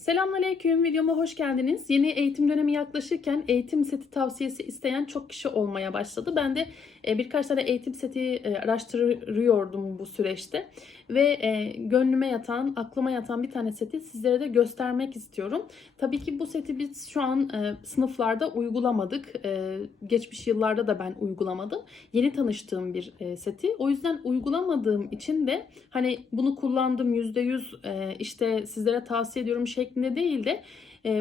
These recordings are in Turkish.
Selamünaleyküm. Videoma hoş geldiniz. Yeni eğitim dönemi yaklaşırken eğitim seti tavsiyesi isteyen çok kişi olmaya başladı. Ben de birkaç tane eğitim seti e, araştırıyordum bu süreçte. Ve e, gönlüme yatan, aklıma yatan bir tane seti sizlere de göstermek istiyorum. Tabii ki bu seti biz şu an e, sınıflarda uygulamadık. E, geçmiş yıllarda da ben uygulamadım. Yeni tanıştığım bir e, seti. O yüzden uygulamadığım için de hani bunu kullandım %100 e, işte sizlere tavsiye ediyorum şeklinde değil de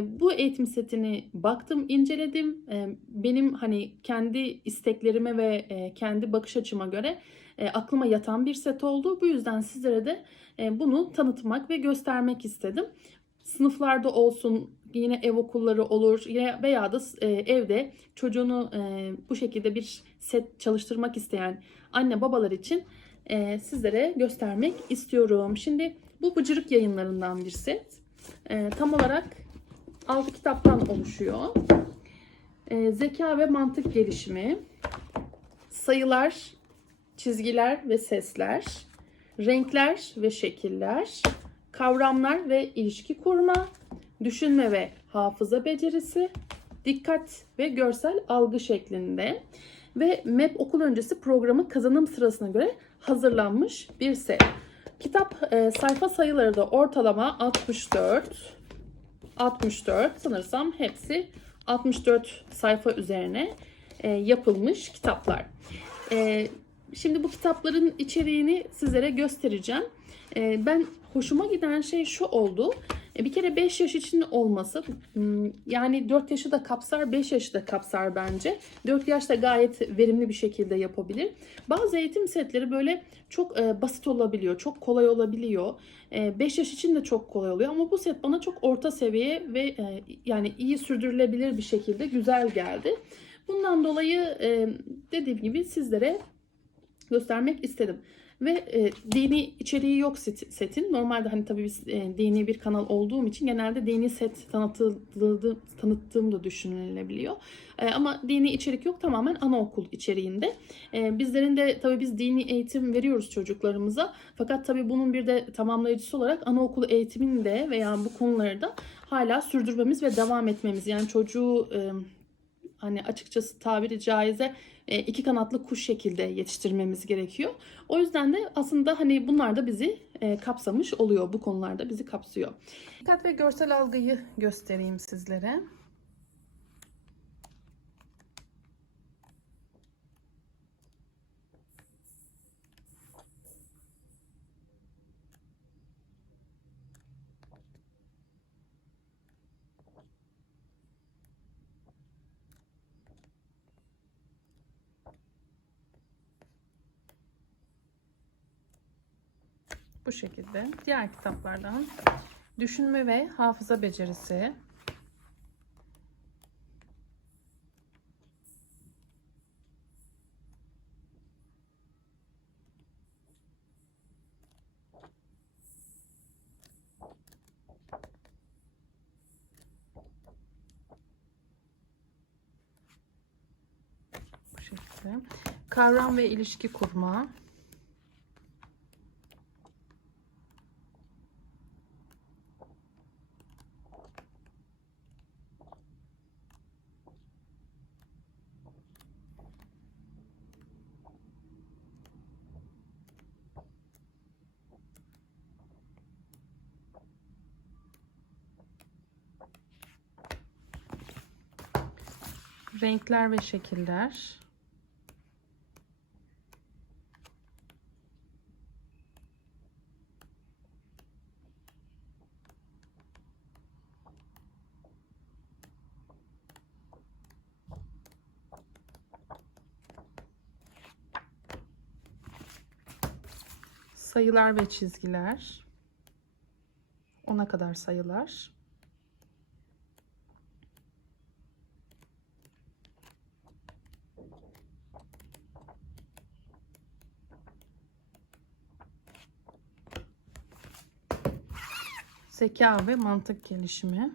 bu eğitim setini baktım, inceledim. Benim hani kendi isteklerime ve kendi bakış açıma göre aklıma yatan bir set oldu. Bu yüzden sizlere de bunu tanıtmak ve göstermek istedim. Sınıflarda olsun, yine ev okulları olur yine veya da evde çocuğunu bu şekilde bir set çalıştırmak isteyen anne babalar için sizlere göstermek istiyorum. Şimdi bu Bıcırık yayınlarından bir set. Tam olarak 6 kitaptan oluşuyor. E, zeka ve mantık gelişimi, sayılar, çizgiler ve sesler, renkler ve şekiller, kavramlar ve ilişki kurma, düşünme ve hafıza becerisi, dikkat ve görsel algı şeklinde ve MEP okul öncesi programı kazanım sırasına göre hazırlanmış bir set. Kitap e, sayfa sayıları da ortalama 64, 64 sanırsam hepsi 64 sayfa üzerine e, yapılmış kitaplar. E, şimdi bu kitapların içeriğini sizlere göstereceğim. E, ben hoşuma giden şey şu oldu. E, bir kere 5 yaş için olması yani 4 yaşı da kapsar 5 yaşı da kapsar bence. 4 yaş da gayet verimli bir şekilde yapabilir. Bazı eğitim setleri böyle çok e, basit olabiliyor, çok kolay olabiliyor. 5 yaş için de çok kolay oluyor ama bu set bana çok orta seviye ve e, yani iyi sürdürülebilir bir şekilde güzel geldi. Bundan dolayı e, dediğim gibi sizlere göstermek istedim. Ve e, dini içeriği yok set, setin. Normalde hani tabii biz e, dini bir kanal olduğum için genelde dini set tanıtıldığı, tanıttığım da düşünülebiliyor. E, ama dini içerik yok tamamen anaokul içeriğinde. E, bizlerin de tabii biz dini eğitim veriyoruz çocuklarımıza. Fakat tabii bunun bir de tamamlayıcısı olarak anaokulu eğitimini de veya bu konuları da hala sürdürmemiz ve devam etmemiz. Yani çocuğu e, hani açıkçası tabiri caize e, iki kanatlı kuş şekilde yetiştirmemiz gerekiyor. O yüzden de aslında hani bunlar da bizi e, kapsamış oluyor. Bu konularda bizi kapsıyor. Dikkat ve görsel algıyı göstereyim sizlere. Bu şekilde. Diğer kitaplardan düşünme ve hafıza becerisi. Bu şekilde. Kavram ve ilişki kurma. Renkler ve şekiller. Sayılar ve çizgiler. Ona kadar sayılar. Zeka ve mantık gelişimi.